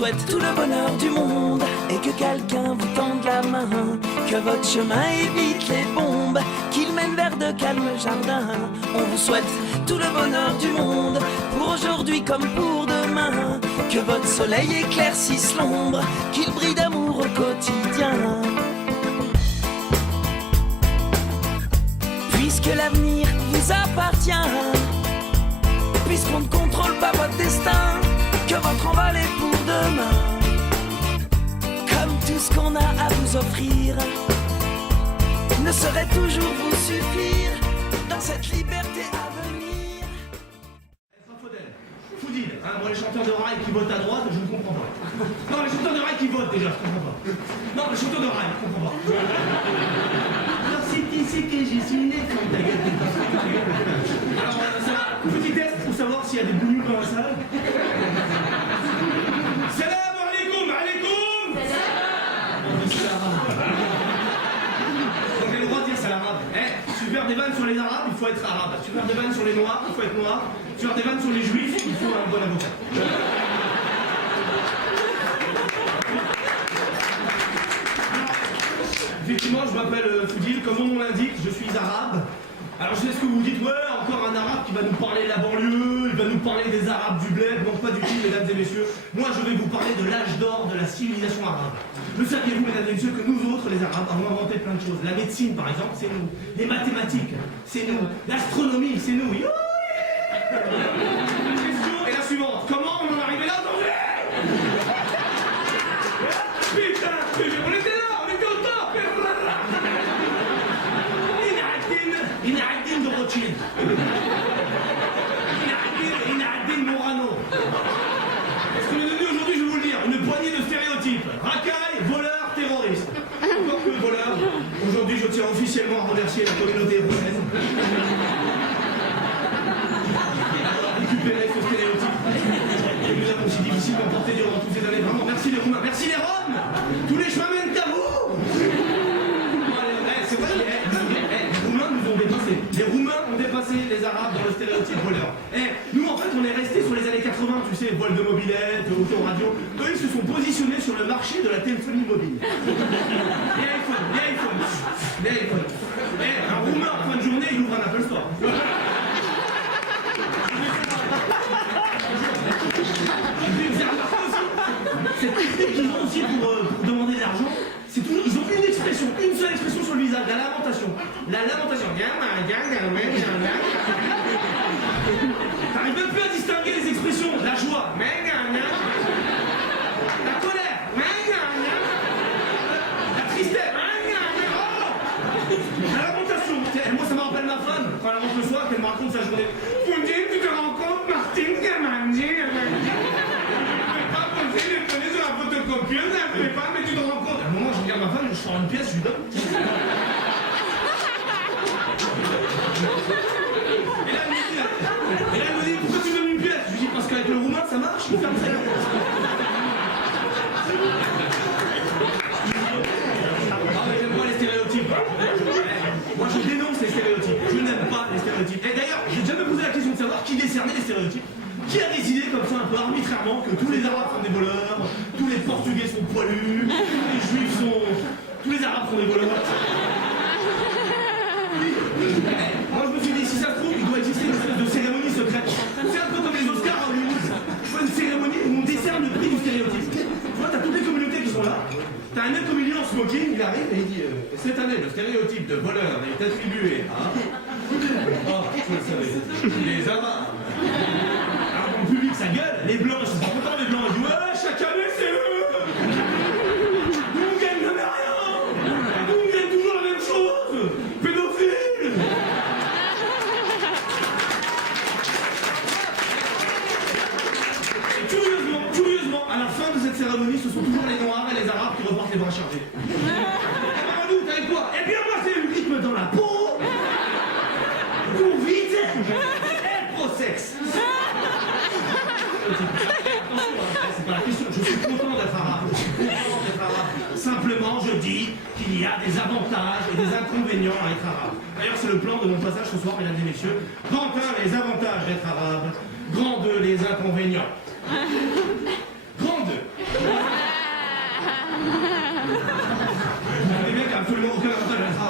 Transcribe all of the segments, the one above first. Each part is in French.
souhaite tout le bonheur du monde et que quelqu'un vous tende la main, que votre chemin évite les bombes, qu'il mène vers de calmes jardins. On vous souhaite tout le bonheur du monde, pour aujourd'hui comme pour demain, que votre soleil éclaircisse l'ombre, qu'il brille d'amour au quotidien. Puisque l'avenir vous appartient, puisqu'on ne contrôle pas votre destin, que votre envol est pour demain. Comme tout ce qu'on a à vous offrir ne saurait toujours vous suffire dans cette liberté à venir. Foudil, hein, moi les chanteurs de rail qui votent à droite, je ne comprends pas. Non, les chanteurs de rail qui votent déjà, je comprends pas. Non, les chanteurs de rail, je comprends pas. Alors c'est ici que j'y suis né, comme ta gueule. Alors, ça va, petit test pour savoir s'il y a des bouillons dans la salle. Salam alaikum, alaikum. C'est l'arabe. Donc j'ai le droit de dire c'est l'arabe. Tu veux faire des vannes sur les arabes, il faut être arabe. Tu veux faire des vannes sur les noirs, il faut être noir. Tu veux faire des vannes sur les juifs, il faut un bon avocat. Effectivement, je m'appelle Foudil, comme mon nom l'indique, je suis arabe. Alors je sais ce que vous dites, ouais, encore un arabe qui va nous parler de la banlieue, il va nous parler des arabes du bled. Non, pas du tout, mesdames et messieurs. Moi, je vais vous parler de l'âge d'or de la civilisation arabe. Le saviez-vous, mesdames et messieurs, que nous autres, les arabes, avons inventé plein de choses. La médecine, par exemple, c'est nous. Les mathématiques, c'est nous. L'astronomie, c'est nous. La question est la suivante. Comment on en est arrivé là aujourd'hui? Putain, on était là, on était au top. Inaddin de Rothschild. Inaddin Morano. Ce qu'on est devenu aujourd'hui, je vais vous le dire, une poignée de stéréotypes. Racaille, voleur, terroriste. Encore que voleur, aujourd'hui je tiens officiellement à remercier la communauté française. Récupérer ce stéréotype. Et nous avons si difficile d'en porter durant toutes ces années. Vraiment, merci les Roumains, merci les Roms. Tous les chemins mènent à vous. C'est vrai, les Roumains nous ont dépassé. Les Roumains ont dépassé les Arabes dans le stéréotype voleur. Nous, en fait, on est restés sur les années 80, tu sais, vol de mobilette, autoradio. Eux, ils se sont positionnés sur le marché de la téléphonie mobile. Les iPhones. Un Roumain, en fin de journée, il ouvre un Apple Store. Cette technique qu'ils ont aussi pour demander de l'argent, c'est toujours, ils ont une expression, une seule expression sur le visage, la lamentation. La lamentation. T'arrives même plus à distinguer les expressions. La joie. La colère. La tristesse. La lamentation. Moi, ça me rappelle ma femme, quand elle rentre le soir, qu'elle me raconte sa journée. Foudil, tu te rends compte, Martine, qu'elle m'a dit. Photocopieuse, elle ne fait pas, mais tu te rends compte. À un moment, je regarde ma femme, je sors une pièce, je lui donne. Et là, elle me dit, pourquoi tu donnes une pièce? Je lui dis, parce qu'avec le roumain, ça marche, il ferme ça. J'aime pas les stéréotypes. Moi, je dénonce les stéréotypes. Je n'aime pas les stéréotypes. Et d'ailleurs, j'ai déjà me posé la question de savoir qui décernait les stéréotypes. Qui a décidé comme ça un peu arbitrairement que tous les Arabes sont des voleurs, tous les Portugais sont poilus, tous les Juifs sont... tous les Arabes sont des voleurs? Moi je me suis dit, si ça se trouve, il doit exister une espèce de cérémonie secrète. C'est un peu comme les Oscars à Hollywood. Une cérémonie où on décerne le prix du stéréotype. Tu vois, t'as toutes les communautés qui sont là. T'as un mec au milieu en smoking, il arrive et il dit cette année, le stéréotype de voleur est attribué à... Oh, je le savais. Les Arabes. Le public, ça gueule, les blancs, ils sont pas contents, les blancs, ils disent ouais, chaque année, c'est eux. Nous, on gagne jamais rien. Nous, on gagne toujours la même chose. Pédophile. Et curieusement, à la fin de cette cérémonie, ce sont toujours les Noirs et les Arabes qui repartent les bras chargés. Et Maradou, t'avais quoi? Eh bien, moi, c'est le rythme dans la peau. Pour vite. Et pro-sexe. C'est pas la question, je suis content d'être arabe. Simplement, je dis qu'il y a des avantages et des inconvénients à être arabe. D'ailleurs, c'est le plan de mon passage ce soir, mesdames et messieurs. Grand 1, les avantages d'être arabe. Grand 2, les inconvénients. Grand 2, Des mecs absolument aucun avantage à ça.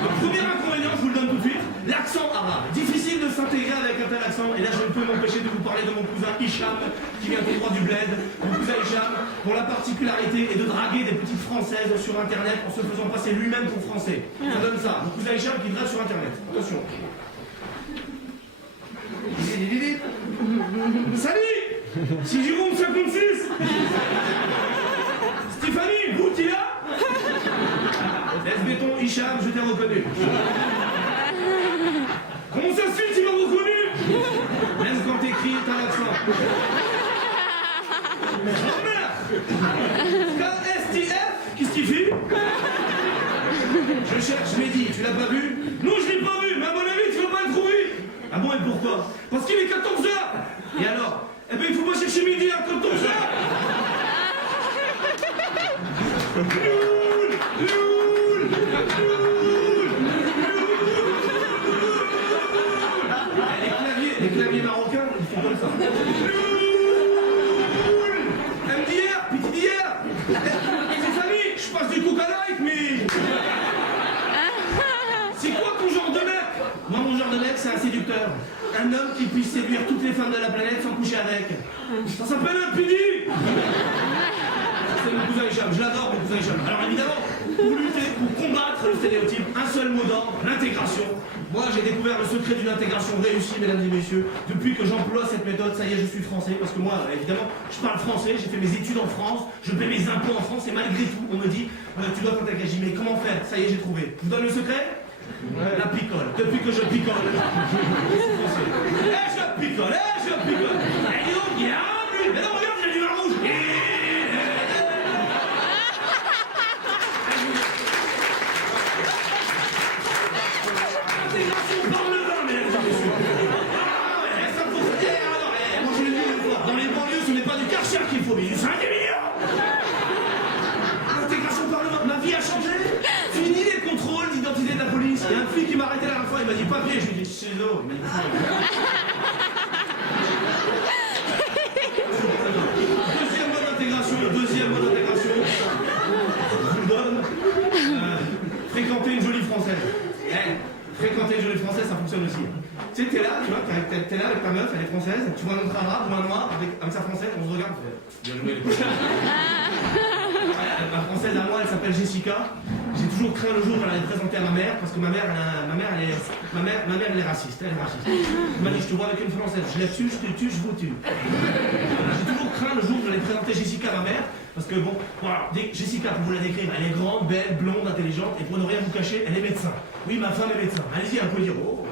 Alors, premier inconvénient, je vous le donne tout de suite, l'accent arabe. Difficile de s'intégrer avec un tel accent. Et là, je ne peux m'empêcher de vous parler de mon cousin Hicham, qui vient tout droit du bled. Mon cousin Hicham, dont la particularité est de draguer des petites françaises sur Internet en se faisant passer lui-même pour français. Ça donne ça. Mon cousin Hicham qui drague sur Internet. Attention. Salut, c'est Jérôme 56. Stéphanie, vous qui là? Laisse béton, Hicham, je t'ai reconnu. Comment ça se fait, tu m'as reconnu? Même quand t'écris, t'as l'accent. KSTF, qu'est-ce qu'il fait? Je cherche Mehdi, tu l'as pas vu? Non, je l'ai pas vu, mais à mon avis, tu vas pas le trouver. Ah bon, et pourquoi? Parce qu'il est 14h. Et alors? Eh ben, il faut pas chercher Mehdi à 14h. Les claviers marocains, ils font comme ça. MDR, petit d'hier. C'est famille, je passe du coca light, mais... C'est quoi ton genre de mec? Moi, mon genre de mec, c'est un séducteur. Un homme qui puisse séduire toutes les femmes de la planète sans coucher avec. Ça s'appelle un pidi. C'est mon cousin Hicham, je l'adore mon cousin Hicham. Alors évidemment, pour lutter, pour combattre le stéréotype, un seul mot d'ordre, l'intégration. Moi j'ai découvert le secret d'une intégration réussie, mesdames et messieurs. Depuis que j'emploie cette méthode, ça y est, je suis français. Parce que moi, évidemment, je parle français, j'ai fait mes études en France, je paie mes impôts en France, et malgré tout, on me dit, tu dois t'intégrer. Mais comment faire? Ça y est, j'ai trouvé. Je vous donne le secret? La picole. Depuis que je picole, je suis français. Je picole, je picole. Et dis donc, il y a un but. Mais non, regarde, j'ai du vin rouge. Intégration par le vin, mesdames et messieurs. Ça me faut dire, alors, moi je le dis une fois, dans les banlieues, ce n'est pas du Karcher qu'il faut, mais du 5 millions. Intégration par le vin, ma vie a changé. Fini les contrôles d'identité de la police. Il y a un flic qui m'a arrêté la dernière fois, il m'a dit papier, je lui ai dit ciseaux. Il m'a dit deuxième mode d'intégration, je vous le donne, fréquenter une jolie française. Fréquenter une jolie française, ça fonctionne aussi. Tu sais, t'es là, tu vois, t'es là avec ta meuf, elle est française, tu vois un autre arabe ou un noir avec sa française, on se regarde, on fait bien joué les français. Ma française à moi, elle s'appelle Jessica. J'ai toujours craint le jour où j'allais présenter à ma mère, parce que ma mère elle est raciste, elle est raciste. Elle m'a dit, je te vois avec une française, je la tue, je te tue, je vous tue. J'ai toujours craint le jour où j'allais présenter Jessica à ma mère, parce que bon, voilà, Jessica, pour vous la décrire, elle est grande, belle, blonde, intelligente, et pour ne rien vous cacher, elle est médecin. Oui, ma femme est médecin. Allez-y, un peu dire, oh.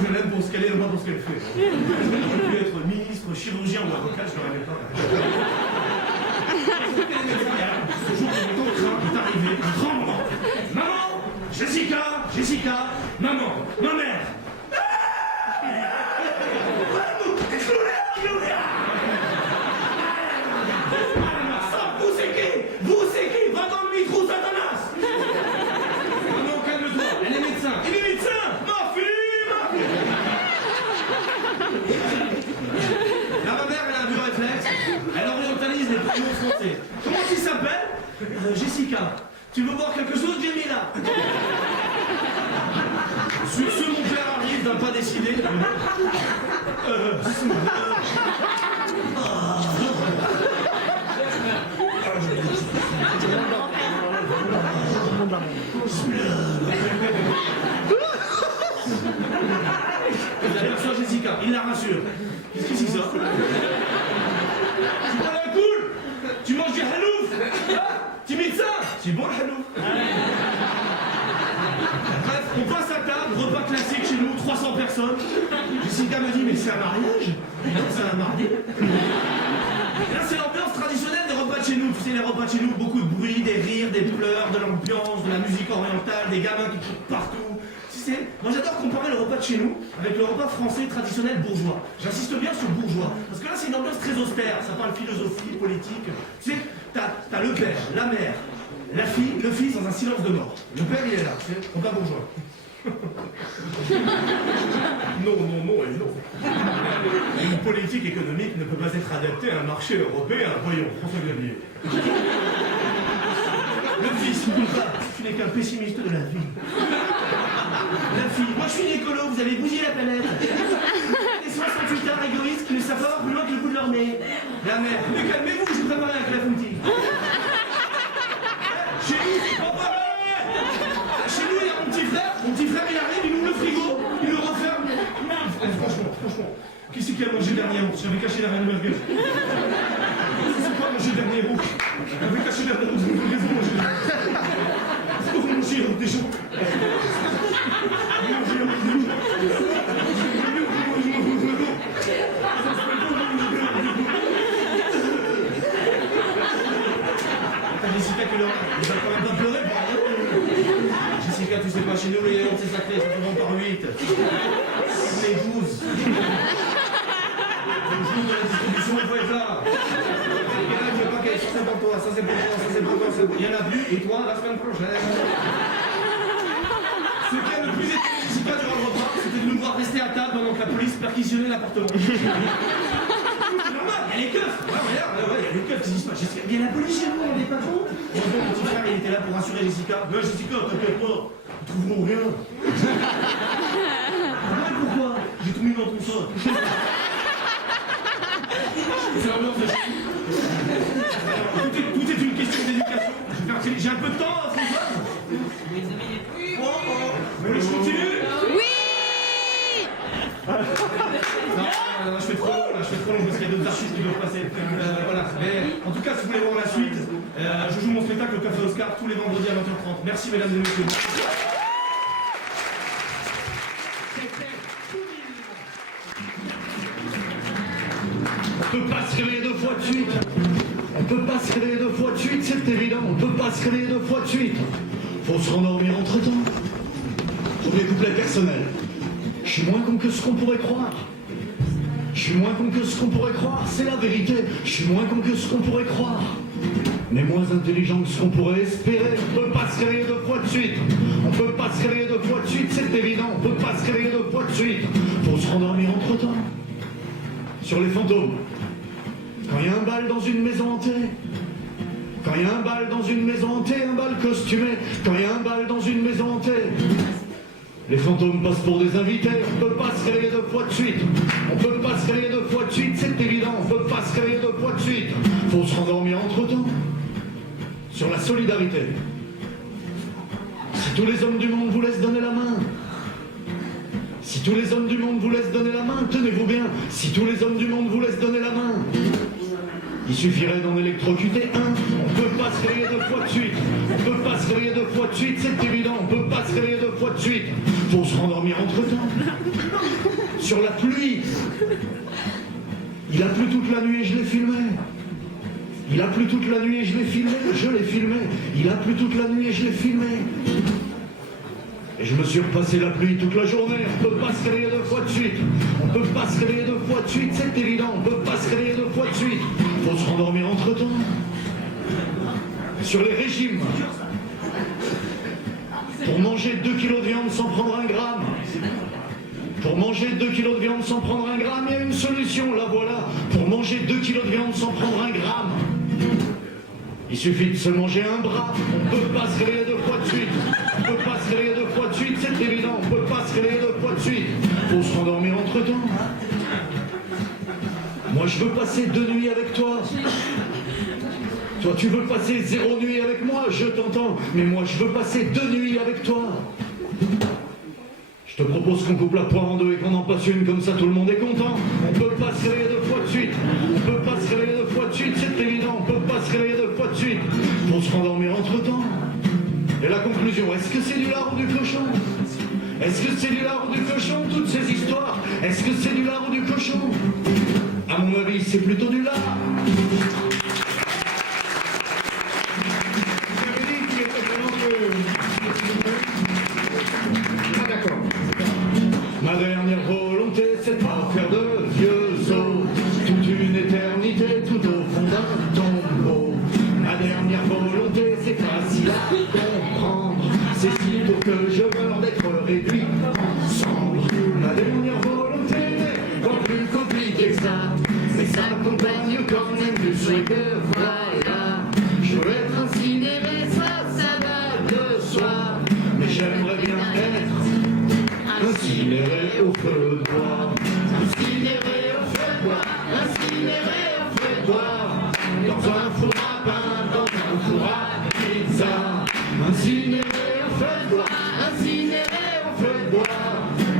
Je l'aime pour ce qu'elle est, non pas pour ce qu'elle fait. Elle aurait pu être ministre, chirurgien ou avocat, je ne l'aurais pas. Ce jour de mon train est arrivé, un grand moment. Maman, Jessica, maman, ma mère. Vous c'est qui? Va dans le micro, Satanas. Maman, calme-toi, elle est médecin. Il est médecin. Ma fille. Là, ma mère, elle a un vieux réflexe. Elle orientalise les prénoms français. Comment tu s'appelles? Jessica. Tu veux boire quelque chose, Jamila? Sur ce, mon père arrive d'un pas décidé. La personne Jessica, il la rassure. Qu'est-ce que c'est ça? Tu parles un cool? Tu manges du halouf? Tu imites ça? C'est bon le halouf. Bref, on passe à table, repas classique chez nous, 300 personnes. Jessica me dit, mais c'est un mariage? Non, c'est un marié. Et là, c'est l'ambiance traditionnelle des repas de chez nous. Tu sais, les repas de chez nous, beaucoup de bruit, des rires, des pleurs, de l'ambiance, de la musique orientale, des gamins qui courent partout. Tu sais, moi j'adore comparer le repas de chez nous avec le repas français traditionnel bourgeois. J'insiste bien sur bourgeois, parce que là c'est une ambiance très austère, ça parle philosophie, politique. Tu sais, t'as le père, la mère, la fille, le fils dans un silence de mort. Le père il est là, tu sais, repas bourgeois. Non, non, non et non. Une politique économique ne peut pas être adaptée à un marché européen. Voyons, François Xavier. Le fils, tu n'es qu'un pessimiste de la vie. La fille, moi je suis une écolo, vous avez bousillé la planète. Des 68 arts égoïstes qui ne savent pas plus loin que le bout de leur nez. La mère, mais calmez-vous, j'ai préparé un clafoutis. Chez nous, oh, chez nous, il y a mon petit frère il arrive, il ouvre le frigo, il le referme. Franchement, qui c'est qui a mangé le dernier ours? J'avais caché la reine de merguez. C'est quoi manger le dernier ours? J'avais caché la reine de merguez, vous mangez. Vous mangez des gens. Jessica, que l'heure, vous allez quand même pas pleurer pour rien. Jessica, tu sais pas, chez nous, les yaourts, c'est sacré, ça se vend par 8. Les 12. Le jour de la distribution, il faut être là. Et là, je veux pas ça c'est pour toi, ça c'est pour toi, ça c'est pour toi. Il y en a plus, et toi, la semaine prochaine. Ce qui a le plus étonné Jessica durant le repas, c'était de nous voir rester à table pendant que la police perquisitionnait l'appartement. C'est normal, il y a les keufs. Ouais, regarde, il y a les keufs qui disent pas. Jessica, il y a la police chez vous, on n'est pas compte. Bonjour, mon petit frère, il était là pour rassurer Jessica. Mais Jessica, t'inquiète pas, ils trouveront rien. Ah ouais, pourquoi? J'ai tout mis dans ton sol. C'est l'ambiance de chez nous. Tout est une question d'éducation. J'ai un peu de temps, Françoise. Mais je continue. Oui. Non, je fais trop long, parce qu'il y a d'autres artistes qui doivent passer. Voilà. Mais en tout cas, si vous voulez voir la suite, je joue mon spectacle au Café Oscar tous les vendredis à 20h30. Merci mesdames et messieurs. On peut pas se réveiller deux fois de suite. On peut pas se réveiller deux fois de suite, c'est évident. On peut pas se réveiller deux fois de suite. Faut se rendormir entre temps. Premier couplet personnel. Je suis moins con que ce qu'on pourrait croire. Je suis moins con que ce qu'on pourrait croire, c'est la vérité. Je suis moins con que ce qu'on pourrait croire, mais moins intelligent que ce qu'on pourrait espérer. On peut pas se réveiller deux fois de suite. On peut pas se réveiller deux fois de suite, c'est évident. On peut pas se réveiller deux fois de suite. Faut se rendormir entre temps. Sur les fantômes. Quand il y a un bal dans une maison hantée. Quand il y a un bal dans une maison hantée, un bal costumé. Quand il y a un bal dans une maison hantée. Les fantômes passent pour des invités. On peut pas se réveiller deux fois de suite. On peut pas se réveiller deux fois de suite, c'est évident. On peut pas se réveiller deux fois de suite. Faut se rendormir entre temps. Sur la solidarité. Si tous les hommes du monde vous laissent donner la main. Si tous les hommes du monde vous laissent donner la main, tenez-vous bien. Si tous les hommes du monde vous laissent donner la main, il suffirait d'en électrocuter un. On peut pas se réveiller deux fois de suite. On peut pas se réveiller deux fois de suite, c'est évident. On peut pas se réveiller deux fois de suite. Faut se rendormir entre temps. Sur la pluie. Il a plu toute la nuit et je l'ai filmé. Il a plu toute la nuit et je l'ai filmé. Je l'ai filmé. Il a plu toute la nuit et je l'ai filmé. Et je me suis repassé la pluie toute la journée. On peut pas se réveiller deux fois de suite. On peut pas se réveiller deux fois de suite, c'est évident. On peut pas se réveiller deux fois de suite. Faut se rendormir entre temps. Sur les régimes. Pour manger 2 kilos de viande sans prendre un gramme. Pour manger 2 kilos de viande sans prendre un gramme, il y a une solution, la voilà. Pour manger 2 kilos de viande sans prendre un gramme, il suffit de se manger un bras. On peut pas se réveiller deux fois de suite. On peut pas se réveiller deux fois de suite, c'est évident. On peut pas se réveiller deux fois de suite. Faut se rendormir entre temps. Moi je veux passer 2 nuits avec toi. Toi tu veux passer 0 nuit avec moi, je t'entends. Mais moi je veux passer 2 nuits avec toi. Je te propose qu'on coupe la poire en deux et qu'on en passe une, comme ça tout le monde est content. On peut pas se réveiller deux fois de suite. On peut pas se réveiller deux fois de suite, c'est évident. On peut pas se réveiller deux fois de suite. Faut se rendormir entre temps. Et la conclusion, est-ce que c'est du lard ou du cochon? Est-ce que c'est du lard ou du cochon, toutes ces histoires? Est-ce que c'est du lard ou du cochon? À mon avis, c'est plutôt du lard. Ah d'accord. Ma dernière volonté, c'est de pas faire de vieux os. Toute une éternité, tout au fond d'un tombeau. Ma dernière volonté, c'est facile à comprendre. C'est si tôt que je meurs d'être réduit four à pizza. Incinéré au feu de bois, incinéré au feu de bois.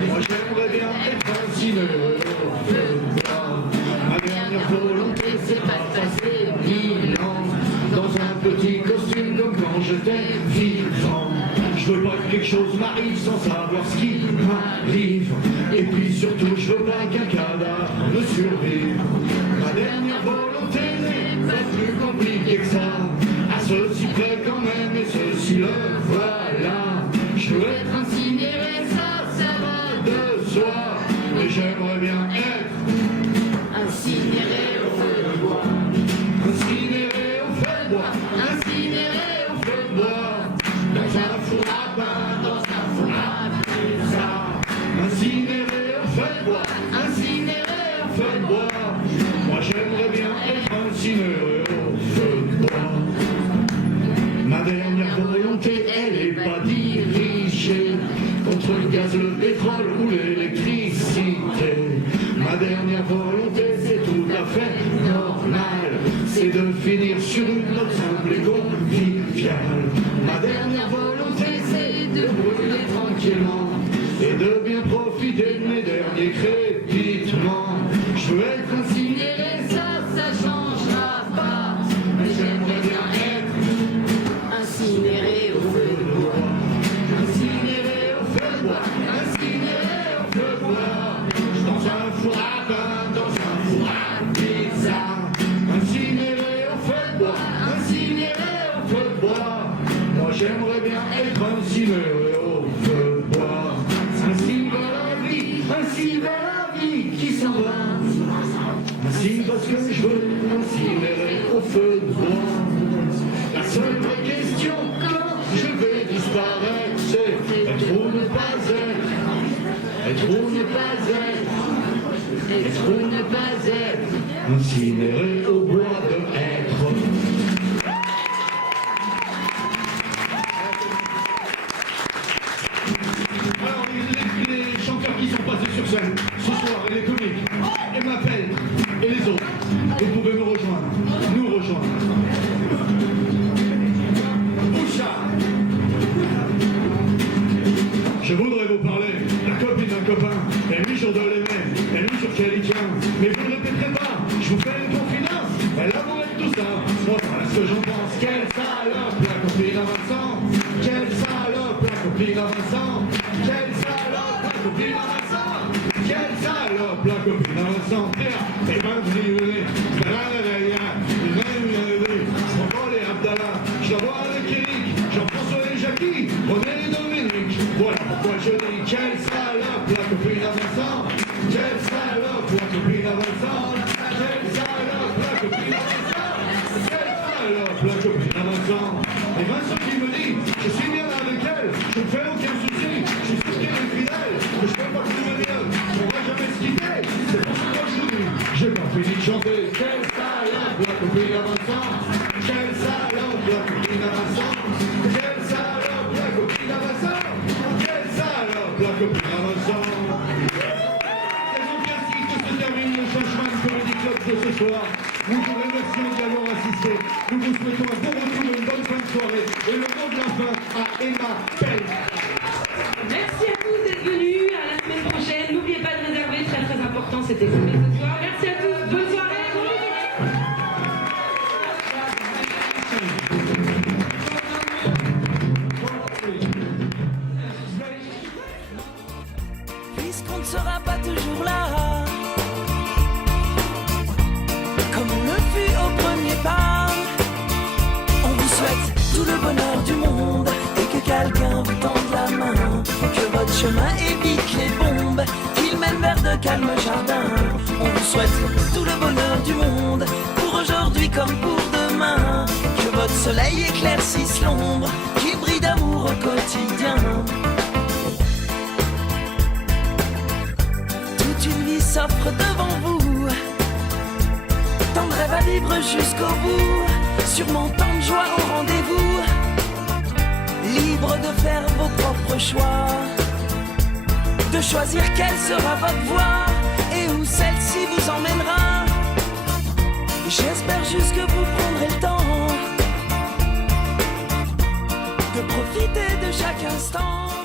Moi j'aimerais bien être incinéré au feu de bois. Ma dernière volonté c'est pas de passer 1000 ans dans un petit costume comme quand j'étais vivant. Je veux pas que quelque chose m'arrive sans savoir ce qui m'arrive. Et puis surtout je veux pas qu'un cadavre me survive. Ma dernière volonté n'est pas plus compliquée que ça. À ceci près quand même et ceci le voilà. Je veux être incinéré, ça va de soi. Mais j'aimerais bien être incinéré au feu de bois. Incinéré au feu de bois. Incinéré au feu de bois. Dans un four à pain, dans un four à pizza. Incinéré au feu de bois. Incinéré au feu de bois. Moi j'aimerais bien être incinéré au feu de bois. Ma dernière volonté, elle est pas dirigée contre le gaz, le pétrole ou l'électricité. Ma dernière volonté, c'est tout à fait normal. C'est de finir sur une note simple et conviviale. Ma dernière volonté, c'est de brûler tranquillement et de bien profiter de mes derniers crépitements. Je veux être incinéré, ça changera pas. Mais j'aimerais bien être incinéré au feu de bois. Incinéré au feu de bois. Incinéré au feu de bois. Dans un four à pain, dans un four à pizza. Incinéré au feu de bois. Incinéré au feu de bois. Moi j'aimerais bien être incinéré au feu de bois. Ainsi va la vie qui s'en va. Ainsi parce que je veux incinérer au feu de bois. La seule vraie question quand je vais disparaître, c'est être ou ne pas être. Être ou ne pas être. Être ou ne pas être. Incinéré au bois de être. Alors les chanteurs qui sont passés sur scène ce soir et les comiques, et m'appellent, et les autres, vous pouvez nous rejoindre, Bouchard. Je voudrais vous parler d'un copine d'un copain, et lui sur de l'aimer, et lui sur quel il tient, mais vous ne répéterez pas, je vous fais une confidence, elle avouerait tout ça, moi voilà ce que j'en pense, quelle salope la copine à Vincent, quelle salope la copine à Vincent, quelle salope la copine à Vincent, quelle salope la copine à Vincent, et ben vous y venez, Paul et Abdallah, je la vois avec Eric, Jean-François et Jackie, René et Dominique, voilà pourquoi je dis quelle salope la copine à Vincent, quelle salope la copine à Vincent, quelle salope la copine à Vincent, quelle salope la copine à Vincent, et Vincent qui me dit, je suis bien avec elle, je ne fais aucun souci, je suis sûr qu'elle est fidèle, que je fais pas que me dire, on va jamais se quitter, c'est pour ça que je vous dis, j'ai pas fini de chanter, quelle salope la copine à Vincent, quelle salope la copine à Vincent, quelle salope la copine à Vincent, quelle salope la copine à Vincent. C'est donc ainsi que se termine le Changement Comedy Club de ce soir. Nous vous remercions d'y avoir assisté. Nous vous souhaitons un bon retour, une bonne fin de soirée. Et le mot de la fin à Emma Pell. Merci à tous d'être venus. À la semaine prochaine. N'oubliez pas de réserver, très très important, c'était coupé ce soir. Merci à tous. Bonne soirée. Bon Puisqu'on ne sera pas toujours là, comme on le fut au premier pas, on vous souhaite tout le bonheur du monde et que quelqu'un vous tende la main, que votre chemin évite les bombes, qu'il mène vers de calmes jardins. On vous souhaite tout le bonheur du monde, pour aujourd'hui comme pour demain, que votre soleil éclaircisse l'ombre, qu'il brille d'amour au quotidien. Toute une vie s'offre devant vous, tant de rêves à vivre jusqu'au bout, sûrement tant de joie au rendez-vous, libre de faire vos propres choix, de choisir quelle sera votre voie et où celle-ci vous emmènera. J'espère juste que vous prendrez le temps instant.